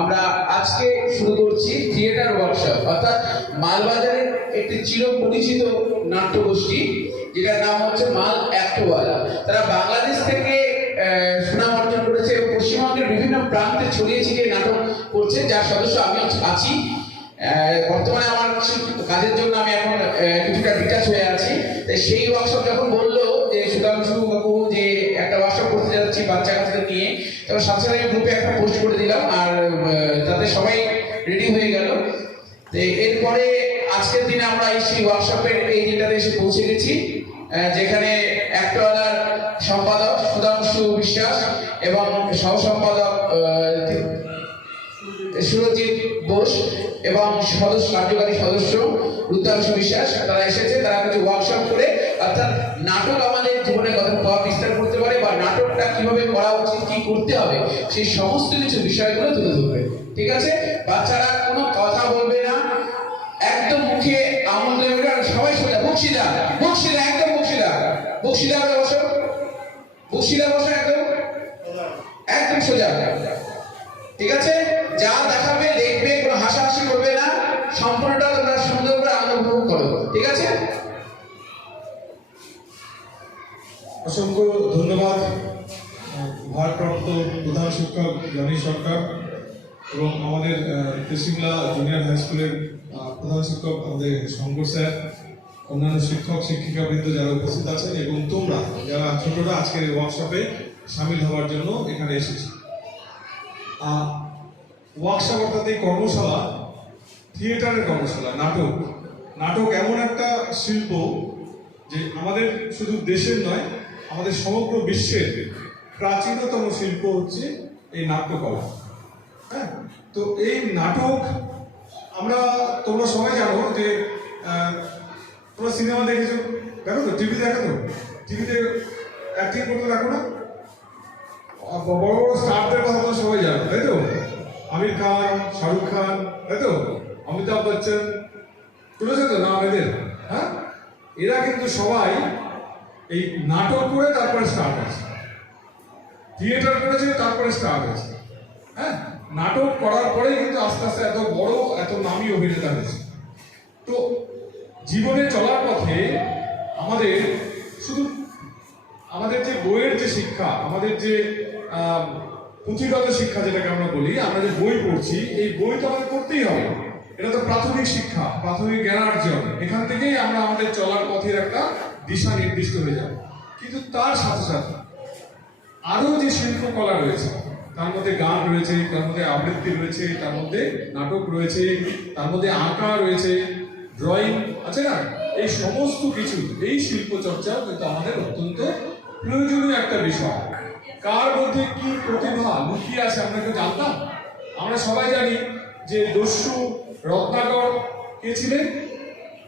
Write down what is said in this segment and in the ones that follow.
আমরা আজকে শুরু করছি থিয়েটার ওয়ার্কশপ, অর্থাৎ মালবাজারের একটি চিরপরিচিত নাট্যগোষ্ঠী যেটার নাম হচ্ছে মাল অ্যাক্টওয়ালা। তারা বাংলাদেশ থেকে সুনাম অর্জন করেছে এবং পশ্চিমবঙ্গের বিভিন্ন প্রান্তে ছড়িয়ে ছিটিয়ে নাটক করছে, যার সদস্য আমি আছি। বর্তমানে আমার কাজের জন্য আমি এখন কিছুটা ডিটাচ হয়ে আছি। সেই ওয়ার্কশপ যখন বললো যে সুধাংশু বাবু যে একটা ওয়ার্কশপ করতে যাচ্ছি বাচ্চা কাচ্চাদের নিয়ে, তখন সাথে সাথে আমি গ্রুপে একটা পোস্ট করে দিলাম, আর তাতে সবাই রেডি হয়ে গেল। এরপরে আজকের দিনে আমরা এই সেই ওয়ার্কশপের এই দিনটাতে এসে পৌঁছে গেছি, যেখানে অ্যাক্টওয়ালার সম্পাদক সুধাংশু বিশ্বাস এবং সহ সম্পাদক সুরজিৎ বোস এবং কার্যকারী সদস্য রুদ্রাংশু বিশ্বাস তারা এসেছে। তারা কিছু ওয়ার্কশপ করে, অর্থাৎ নাটক আমাদের জীবনে কত প্রভাব বিস্তার করতে পারে বা নাটকটা কিভাবে করা উচিত, কি করতে হবে, সেই সমস্ত কিছু বিষয়গুলো তুলে ধরবে। ঠিক আছে, বাচ্চারা কোনো কথা বলবে না, একদম মুখে আঙুল দেবে, সবাই সোজা বক্সিদা বক্সিদা, একদম বক্সিদা বক্সিদা করে বসো, বক্সিদা বসো, একদম একদম সোজা। ঠিক আছে, যা দেখাবে দেখবে, কোনো হাসাহাসি করবে না, সম্পূর্ণটা তোমরা সুন্দর করে অনুভব করো। ঠিক আছে, অসংখ্য ধন্যবাদ ভারপ্রাপ্ত প্রধান শিক্ষক জনি সরকার এবং আমাদের ত্রিশিংলা জুনিয়র হাই স্কুলের প্রধান শিক্ষক আমাদের শঙ্কর স্যার, অন্যান্য শিক্ষক শিক্ষিকাবৃন্দ যারা উপস্থিত আছেন এবং তোমরা যারা ছোটরা আজকের ওয়ার্কশপে সামিল হওয়ার জন্য এখানে এসেছি। ওয়ার্কশপ অর্থাৎ এই কর্মশালা থিয়েটারের কর্মশালা। নাটক এমন একটা শিল্প যে আমাদের শুধু দেশের নয়, আমাদের সমগ্র বিশ্বের প্রাচীনতম শিল্প হচ্ছে এই নাট্যকলা। হ্যাঁ, তো এই নাটক তোমরা সবাই জানো যে তোমরা সিনেমা দেখেছো, দেখো তো, টিভি দেখো তো, টিভিতে অ্যাক্টিং করতে দেখো না, বড় বড় স্টারদের কথা তো সবাই জানো, তাই তো? আমির খান, শাহরুখ খান, তাই তো, অমিতাভ বচ্চন, শুনেছে তো নাম এদের? হ্যাঁ, এরা কিন্তু সবাই এই নাটক করে তারপরে স্টার হয়েছে, থিয়েটার করেছে তারপরে স্টার হয়েছে। হ্যাঁ, নাটক করার পরেই কিন্তু আস্তে আস্তে এত বড় এত নামী অভিনেতা হয়েছে। তো জীবনে চলার পথে আমাদের শুধু আমাদের যে বইয়ের যে শিক্ষা, আমাদের যে পুঁথিগত শিক্ষা যেটাকে আমরা বলি, আমরা যে বই পড়ছি, এই বই তো আমাদের পড়তেই হবে। এটা তো প্রাথমিক শিক্ষা, প্রাথমিক জ্ঞানার্জন। এখান থেকেই আমরা আমাদের চলার পথের একটা দিশা নির্দিষ্ট হয়ে যাবে। কিন্তু তার সাথে সাথে আরো যে শিল্পকলা রয়েছে, তার মধ্যে গান রয়েছে, তার মধ্যে আবৃত্তি রয়েছে, তার মধ্যে নাটক রয়েছে, তার মধ্যে আঁকা রয়েছে, ড্রয়িং আছে না, এই সমস্ত কিছু, এই শিল্প চর্চাও কিন্তু আমাদের অত্যন্ত প্রয়োজনীয় একটা বিষয়। কার মধ্যে কি প্রতিভা লুকিয়ে আছে আমরা কেউ জানতাম? আমরা সবাই জানি যে দস্যু রত্নাকর কে ছিলেন?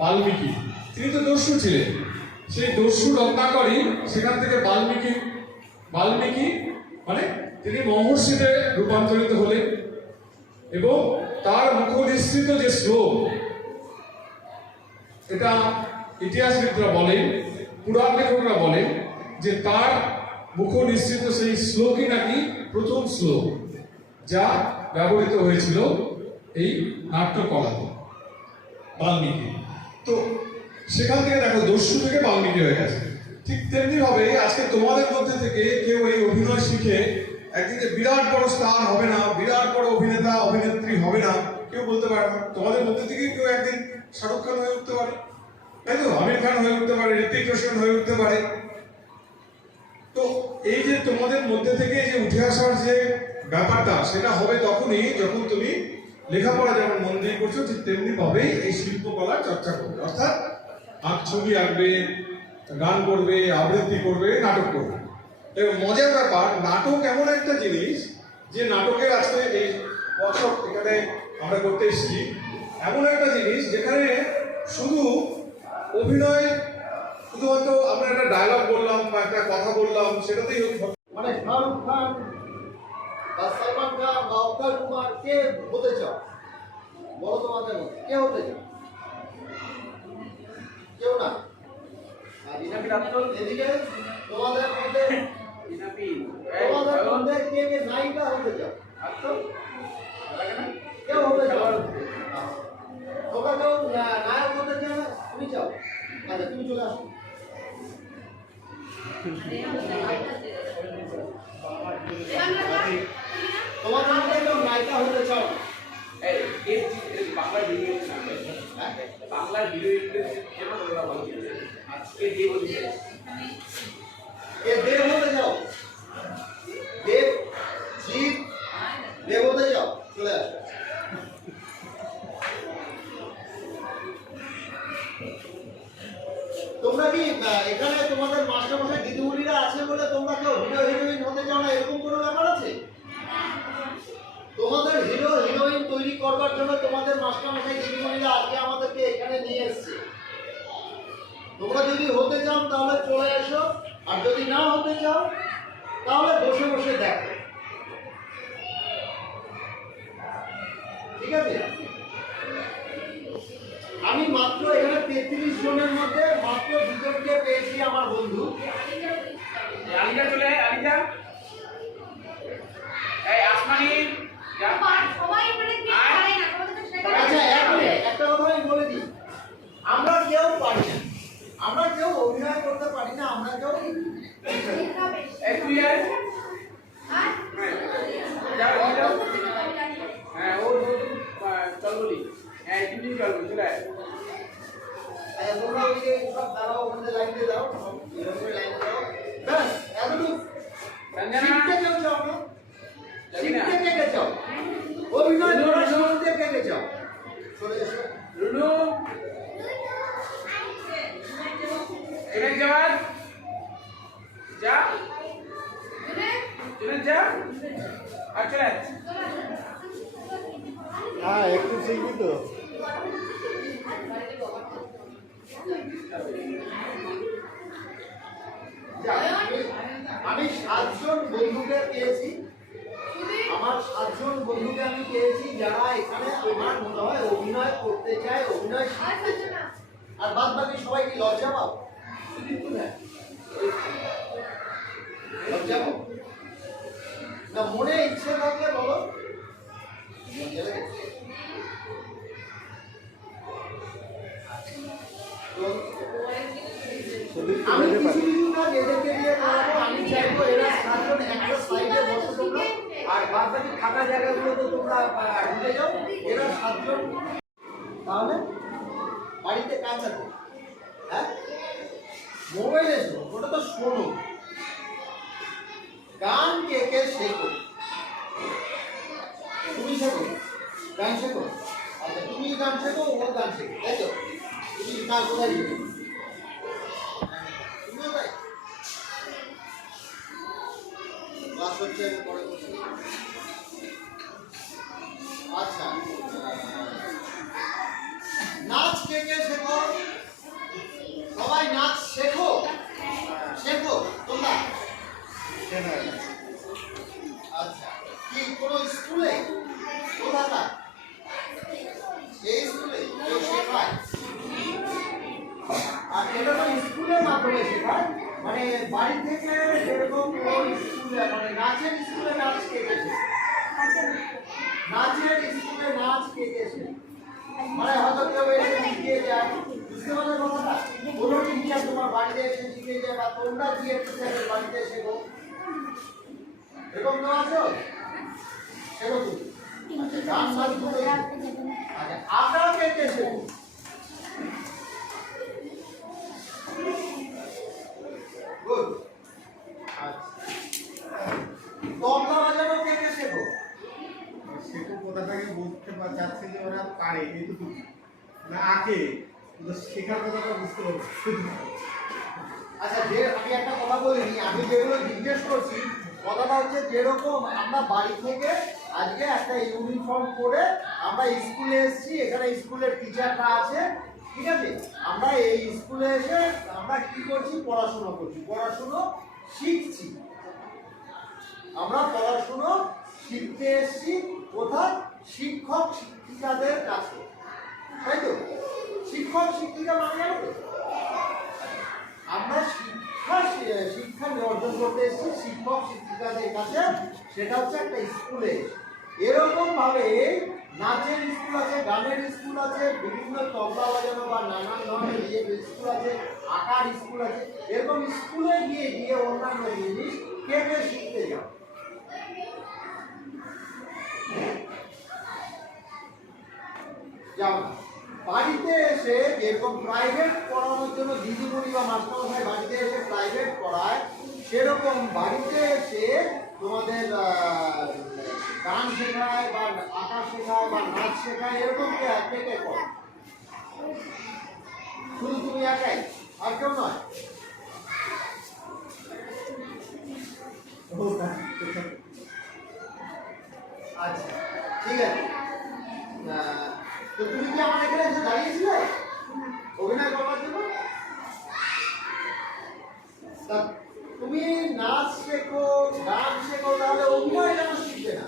বাল্মীকি। তিনি তো দস্যু ছিলেন। সেই দস্যু রত্নাকরই সেখান থেকে বাল্মীকি মানে তিনি মহর্ষিতে রূপান্তরিত হলেন এবং তার মুখ নিঃসৃত যে শ্লোক, এটা ইতিহাসবিদরা বলেন, পুরাণ লেখকরা বলেন যে তার মুখ নিঃসৃত সেই শ্লোকই নাকি প্রথম শ্লোক যা ব্যবহৃত হয়েছিল এই নাট্যকলাতে, বাল্মীকি। তো সেখান থেকে দেখো, দস্যু থেকে বাল্মীকি হয়ে গেছে। ঠিক তেমনি ভাবে আজকে তোমাদের মধ্যে থেকে কেউ এই অভিনয় শিখে একদিন যে বিরাট বড় স্টার হবে না, বিরাট বড় অভিনেতা অভিনেত্রী হবে না, কেউ বলতে পারে না। তোমাদের মধ্যে থেকে কেউ একদিন শাহরুখ খান হয়ে উঠতে পারে, তাই তো, আমির খান হয়ে উঠতে পারে, ঋত্বিক রোশন হয়ে উঠতে পারে। তো এই যে তোমাদের মধ্যে থেকে যে উঠে আসার যে ব্যাপারটা, সেটা হবে তখনই যখন তুমি লেখাপড়া যেমন মন দিয়ে করছো, ঠিক তেমনি ভাবেই এই শিল্পকলার চর্চা করবে। অর্থাৎ ছবি আঁকবে, গান করবে, আবৃত্তি করবে, নাটক করবে। এবং মজার ব্যাপার, নাটক এমন একটা জিনিস যে নাটকের আজকে এই ওয়ার্কশপ এখানে আমরা করতে এসেছি, এমন একটা জিনিস যেখানে শুধু অভিনয়, শুধুমাত্র আমরা একটা ডায়লগ বললাম বা একটা কথা বললাম সেটাতেই মানে শাহরুখ খান বা সালমান খান বা অক্ষয় কুমার কে হতে চাও? বলো তোমাদের মধ্যে কে হতে চাও? কেউ না। আর এদিকে তোমাদের মধ্যে কে কে নায়িকা হতে চাও? তোমাদের মধ্যে কেউ নায়িকা হতে চাও? বাংলার ভিডিও বাংলার ভিডিও আজকে যে বলছে এ দেব হতে যাও, দেব জিৎ দেব হতে যাও, চলে আসো। তোমরা কি এখানে তোমাদের মাস্টারমশাই দিদিমণিরা আছে বলে তোমরা কেউ হিরো হিরোইন হতে চাও না, এরকম কোনো ব্যাপার আছে? তোমাদের হিরো হিরোইন তৈরি করবার জন্য তোমাদের মাস্টারমশাই দিদিমণিরা আজকে আমাদেরকে এখানে নিয়ে এসেছে। তোমরা যদি হতে চাও তাহলে চলে এসো, আর যদি না হতে চাও তাহলে বসে বসে দেখো, ঠিক আছে? আমি মাত্র এখানে 33 জনের মধ্যে মাত্র 2 জনকে পেয়েছি আমার বন্ধু। আলিজা চলে আলিজা এই আসমানি যা সবাই মানে কি পারে না, তোমাদের তো সেটা আচ্ছা একটা কথা আমি বলে দিই, আমরা কেউ পারি না, আমরা কেউ অভিনয় করতে পারি না, আমরা কেউ এই তুই আয় আর যাও যাও হ্যাঁ ও চল বলি হ্যাঁ তুমি চল চলে আয় তোমরা ওইদিকে সব দাঁড়াও, ওখানে লাইন দিয়ে দাও, এরকম করে লাইন দাও, ব্যাস এতটুকু। রঞ্জনা শিখতে কেউ চাও না? যাবি না? শিখতে কে কে চাও? অভিনয় করার শিখতে কে কে চাও? চলে এসো। রুনু চলে যাওয়ার যা চলে যা আর চলে আয়। হ্যাঁ একটু শিখবি তো। আমি 7 জন বন্ধুকে পেয়েছি, আমার 7 জন বন্ধুকে আমি পেয়েছি যারা এখানে আমার মনে হয় অভিনয় করতে চায়, অভিনয় শিখতে চায়। আর বাদ বাকি সবাই কি লজ্জা পাও? লজ্জা পাও না? মনে ইচ্ছে থাকলে বলো। আমি কিছু কিছু কাজ এদেরকে দিয়ে করাবো, আমি চাইবো এরা 7 জন একটা সাইডে বসে তোমরা, আর বাদ বাকি ফাঁকা জায়গাগুলো তো তোমরা ঢুকে যাও, এরা 7 জন। তাহলে বাড়িতে কাজ আছে, হ্যাঁ মোবাইলে ওটা তো শোনো, গান কে কে শেখো, তুমি শেখো, গান শেখো। আচ্ছা তুমি গান শেখো, ও গান শেখো, তাই তো? তুমি কাজ কোথায় শেখো? তুমিও তাই? ক্লাস হচ্ছে পরে করছি। আচ্ছা নাচ কে কে শেখো? সবাই নাচ শেখো, শেখো তোমরা? আচ্ছা কি কোনো স্কুলে? কোথাকার? এই স্কুলে কেউ শেখায়? আর এটা তো স্কুলের মাধ্যমে শেখায়, মানে বাড়ি থেকে যেরকম ওই স্কুলে মানে নাচের স্কুলে নাচ কে কে শেখে? নাচের স্কুলে নাচ কে কে শেখে? মানে হয়তো কেউ এসে শিখিয়ে যায়, বুঝতে পারলে কথাটা? কোনো টিচার তোমার বাড়িতে এসে শিখিয়ে যায়, বা তোমরা গিয়ে টিচারের বাড়িতে শেখো, এরকম তো আছো? শেখো তুমি? আচ্ছা গান নাচ দুটো। আচ্ছা আপনারা কে কে শেখো? গুড। আচ্ছা তবলা বাজানো কে কে শেখো? সেটা কোথা থেকে বলতে যাচ্ছে যে ওরা পারে এইটুকু না আঁকে, কিন্তু শেখার কথাটা বুঝতে পারছি। আচ্ছা যে আমি একটা কথা বলিনি, আমি যেগুলো জিজ্ঞেস করছি কথাটা হচ্ছে যেরকম আমরা বাড়ি থেকে আজকে একটা ইউনিফর্ম পরে আমরা স্কুলে এসেছি, এখানে স্কুলের টিচাররা আছে, ঠিক আছে? আমরা এই স্কুলে এসে আমরা কি করছি? পড়াশোনা করছি, পড়াশুনো শিখছি। আমরা পড়াশুনো শিখতে এসেছি কোথায়? শিক্ষক শিক্ষিকাদের কাছে, তাই তো? শিক্ষক শিক্ষিকা মানে জানো তো? আমরা শিক্ষা অর্জন করতে এসেছি শিক্ষক শিক্ষিকাদের কাছে, সেটা হচ্ছে একটা স্কুলে। এরকম ভাবে নাচের স্কুল আছে, গানের স্কুল আছে, বিভিন্ন তবলা বাজানো বা নানান ধরনের স্কুল আছে, আঁকার স্কুল আছে, এরকম স্কুলে গিয়ে গিয়ে অন্যান্য জিনিস কে কে শিখতে যাও? যাও না। বাড়িতে এসে যেরকম প্রাইভেট পড়ানোর জন্য দিদিমণি বা মাস্টারমশাই বাড়িতে এসে প্রাইভেট পড়ায়, সেরকম বাড়িতে এসে তোমাদের গান শেখায় বা আঁকা শেখায় বা নাচ শেখায়, এরকম কে কে করে? শুধু তুমি একাই, আর কেউ নয়? আচ্ছা, ঠিক আছে। তো তুমি কি আমার এখানে এসে দাঁড়িয়েছিলে অভিনয় করবার জন্য? তা তুমি নাচ শেখো, গান শেখো, তাহলে অভিনয় কেন শিখবে না?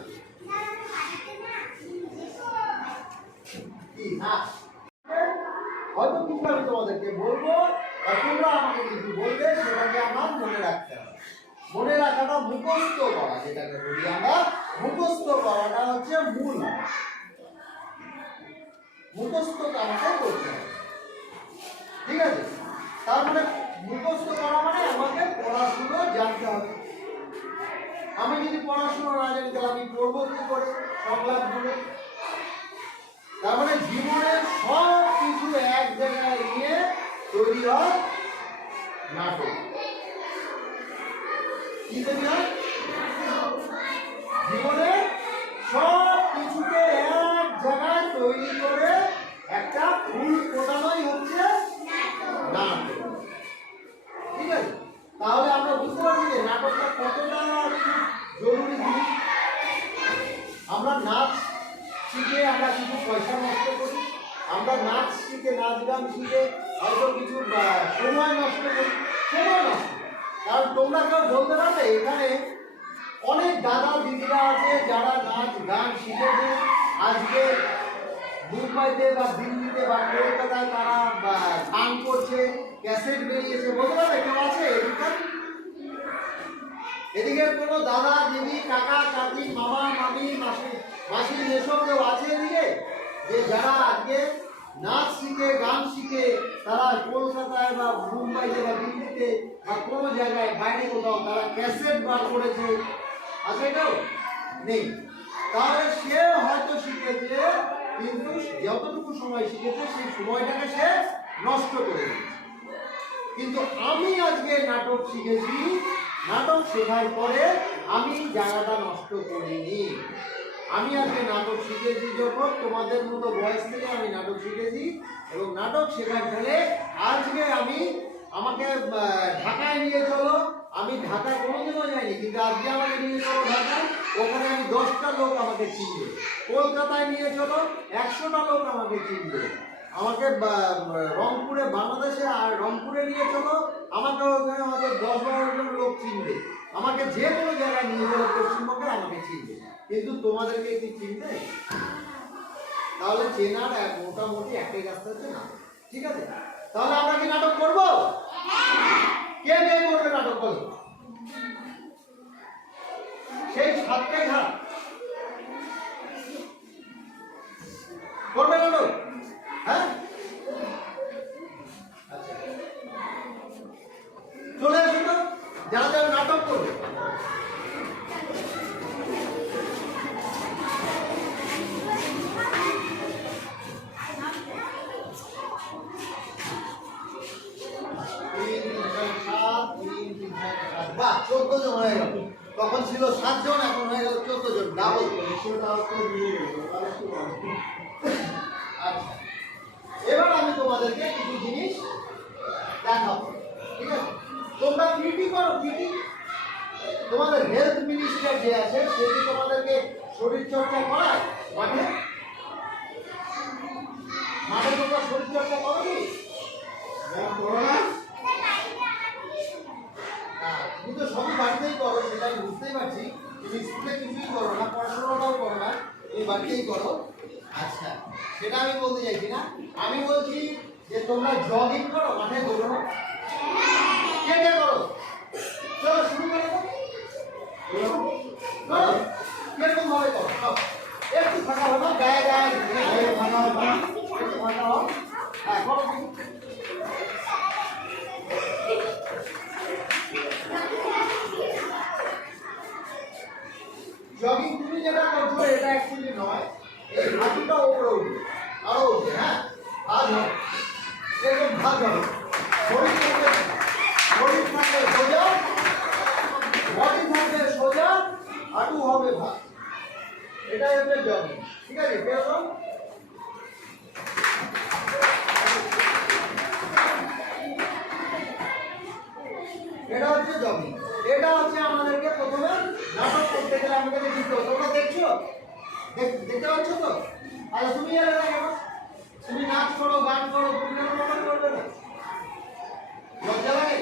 কি নাচ? হয়তো কিন্তু আমি তোমাদেরকে বলবো বা তোমরা আমাকে কিছু বলবে, সেটাকে আমার মনে রাখতে হবে। মনে রাখাটা মুখস্থ করা, যেটাকে বলি আমরা মুখস্থ করাটা হচ্ছে মূল। মুখস্থটা আমাকে করতে হবে, ঠিক আছে? তার মানে মুখস্থ করা মানে আমাকে পড়াশুনো জানতে হবে। আমি যদি পড়াশুনো না জানি তাহলে আমি পড়বো কি করে সংলাপগুলো? তার মানে জীবনের সব কিছু এক জায়গায় নিয়ে তৈরি হয় নাটক। কি তৈরি হয়? জীবনের সব কিছুকে এক জায়গায় তৈরি করে একটা ফুল ফোটানোই হচ্ছে নাটক, ঠিক আছে? তাহলে আমরা বুঝতে পারছি যে নাটকটা কতটা জরুরি জিনিস। আমরা নাচ শিখে আমরা কিছু পয়সা নষ্ট করি, আমরা নাচ শিখে নাচ গান শিখে হয়তো কিছু সময় নষ্ট করি, সময় নষ্ট। কারণ তোমরা কেউ বলতে পারবে এখানে অনেক দাদা দিদিরা আছে যারা নাচ গান শিখেছে, আজকে মুম্বাইতে বা দিল্লিতে বা কলকাতায় তারা গান করছে, ক্যাসেট বেরিয়েছে, বলতে পারবে কেউ আছে এদিকে? এদিকে কোনো দাদা দিদি কাকা কাকি মামা মামি মাসি মাসি এসব কেউ আছে এদিকে যে যারা আজকে নাচ শিখে গান শিখে তারা কলকাতায় বা মুম্বাইতে বা দিল্লিতে বা কোনো জায়গায় বাইরে কোথাও তারা ক্যাসেট বার করেছে? আছে কেউ? নেই। তাহলে সে হয়তো শিখেছে, কিন্তু যতটুকু সময় শিখেছে সেই সময়টাকে সে নষ্ট করে দিয়েছে। কিন্তু আমি আজকে নাটক শিখেছি, নাটক শেখার পরে আমি জায়গাটা নষ্ট করিনি। আমি আজকে নাটক শিখেছি যখন তোমাদের মতো বয়স থেকে আমি নাটক শিখেছি, এবং নাটক শেখার ফলে আজকে আমাকে ঢাকায় নিয়ে চলো, আমি ঢাকায় কোনোদিনও যাইনি, কিন্তু আজকে আমাকে নিয়ে চলো ঢাকায়, ওখানে আমি 10টা লোক আমাকে চিনবে। কলকাতায় নিয়ে চলো, 100টা লোক আমাকে চিনবে। আমাকে রংপুরে, বাংলাদেশে আর রংপুরে নিয়ে চলো, আমাকে ওখানে হয়তো 10-12 জন লোক চিনবে। আমাকে যে কোনো জায়গায় নিয়ে গেলে পশ্চিমবঙ্গে আমাকে চিনবে, কিন্তু তোমাদেরকে কি চিনবে? তাহলে চেনার মোটামুটি একটাই রাস্তা আছে না, ঠিক আছে? তাহলে আমরা কি নাটক করবো? কে কে করবে নাটক? করবো সেই 7টাই হাত করবে নাটক, হ্যাঁ? আচ্ছা, চলে আসুন তো যারা যারা নাটক করবে। বাহ, 14 জন হয়ে গেল। তখন ছিল 7 জন, এখন হয়ে গেল 14 জন, ডাবল। আচ্ছা, এবার আমি তোমাদেরকে কিছু জিনিস দেখাবো, ঠিক আছে? তোমরা পিটি করো, পিটি। তোমাদের হেলথ মিনিস্টার যে আছে সে কি তোমাদেরকে শরীর চর্চা করায় মাঠে? মাঠে তোমরা শরীর চর্চা করো কি? করো না? তুমি তো সবই বাড়িতেই করো, সেটা আমি বুঝতেই পারছি। তুমি স্কুলে কিছুই করো না, পড়াশোনাটাও করো না, তুমি বাড়িতেই করো। আচ্ছা, সেটা আমি বলতে চাইছি না। আমি বলছি যে তোমরা জগিং করো, মাঠে দৌড়ো। কে কে করো? চলো শুরু করো। কিরকম ভাবে করো? একটু ফাঁকা হলো, গায়ে গায়ে ফাঁকা হলো, একটু ফাঁকা হও। হ্যাঁ, করো। জগিং তুমি যেটা করছো এটা অ্যাকচুয়ালি নয়, এই হাঁটুটা ওপরে উঠবে, আরো উঠবে, হ্যাঁ, ভাগ হবে, এরকম ভাগ হবে, শরীর থাকবে সোজা, বডি থাকবে সোজা, হাঁটু হবে ভাগ, এটাই হচ্ছে জগিং। ঠিক আছে, কিরকম? এটা হচ্ছে জগিং। এটা হচ্ছে আমাদেরকে প্রথমে নাটক করতে গেলে আমাদেরকে দিতে হবে। তোমরা দেখছো, দেখতে পাচ্ছ তো? আর তুমি এলে না কেন? তুমি নাচ করো, গান করো, তুমি কেন নাটক করবে না? লজ্জা লাগে?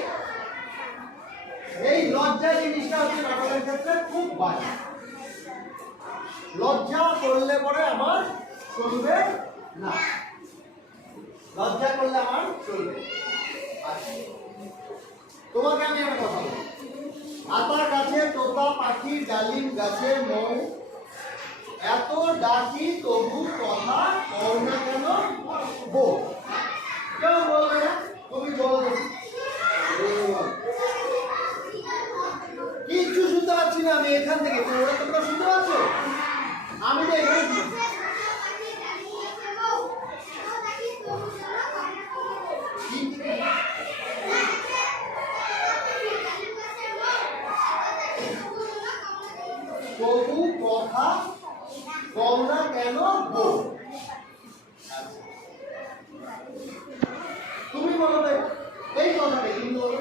এই লজ্জা জিনিসটা হচ্ছে নাটকের ক্ষেত্রে খুব বাজে। লজ্জা করলে পরে আমার চলবে না, লজ্জা করলে আমার চলবে। আচ্ছা, তোমাকে আমি একটা কথা বলি, আতা গাছে তোতা পাখি ডালিম গাছে মৌ, এত ডাকি তবু কথা কও না কেন বউ। কেউ বলবে না, তুমি বলো। কিচ্ছু শুনতে পাচ্ছি না আমি এখান থেকে, তোমরা শুনতে পাচ্ছ? আমি তো এখানে তবু কথা কও না কেন বউ। তুমি বলো এই কথাটা, তুমি বলো।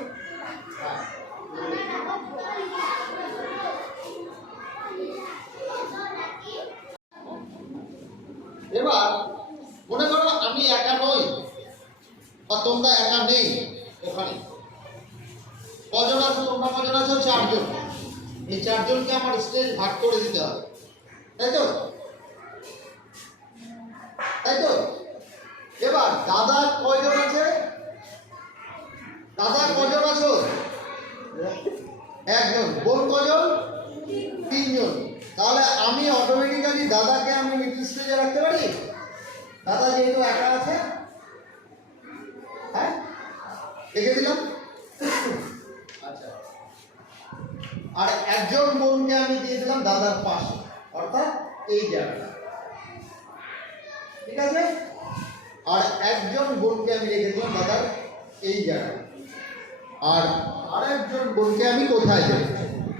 এবার মনে করো আমি একা নই বা তোমরা একা নেই, ওখানে কজন আছো? তোমরা কজন আছো? 4 জন। এই 4 জনকে আমার স্টেজ ভাগ করে দিতে হবে, তাই তো? তাই তো? এবার দাদা কয়জন আছে? দাদা কজন আছো? 1 জন। বোন কজন? 3 জন। তাহলে আমি অটোমেটিক্যালি দাদাকে আমি মিডল স্টেজে রাখতে পারি, দাদা যেহেতু একা আছে। হ্যাঁ, রেখে দিলাম। আচ্ছা, আর 1 জন বোনকে আমি দিয়ে দিলাম দাদার পাশে, অর্থাৎ এই জায়গাটা। ঠিক আছে, আর 1 জন বোনকে আমি রেখে দিলাম দাদার এই জায়গা, আর আরেকজন বোনকে আমি কোথায় দেব?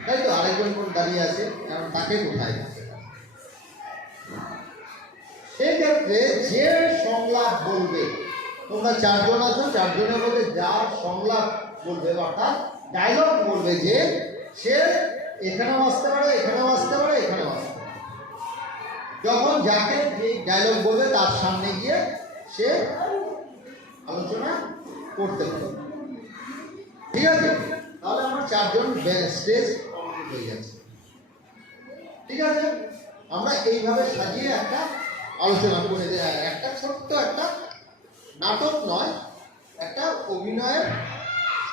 তাই তো, আরেকজন বোন দাঁড়িয়ে আছে, কারণ তাকে কোথায় দেব? সেক্ষেত্রে যে সংলাপ বলবে, তোমরা 4 জন আছো, 4 জনের মধ্যে যার সংলাপ বলবে অর্থাৎ ডায়লগ বলবে, যে সে এখানেও আসতে পারে, এখানেও আসতে পারে, এখানেও আসতে পারে, যখন যাকে যে ডায়লগ বলবে তার সামনে গিয়ে সে আলোচনা করতে পারে। ঠিক আছে, তাহলে আমার 4 জন স্টেজ কমপ্লিট হয়ে যাচ্ছে। ঠিক আছে, আমরা এইভাবে সাজিয়ে একটা আলোচনা করে একটা ছোট্ট একটা নাটক নয়, একটা অভিনয়ের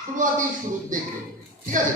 শুরুতেই শুরু দেখবে। ঠিক আছে।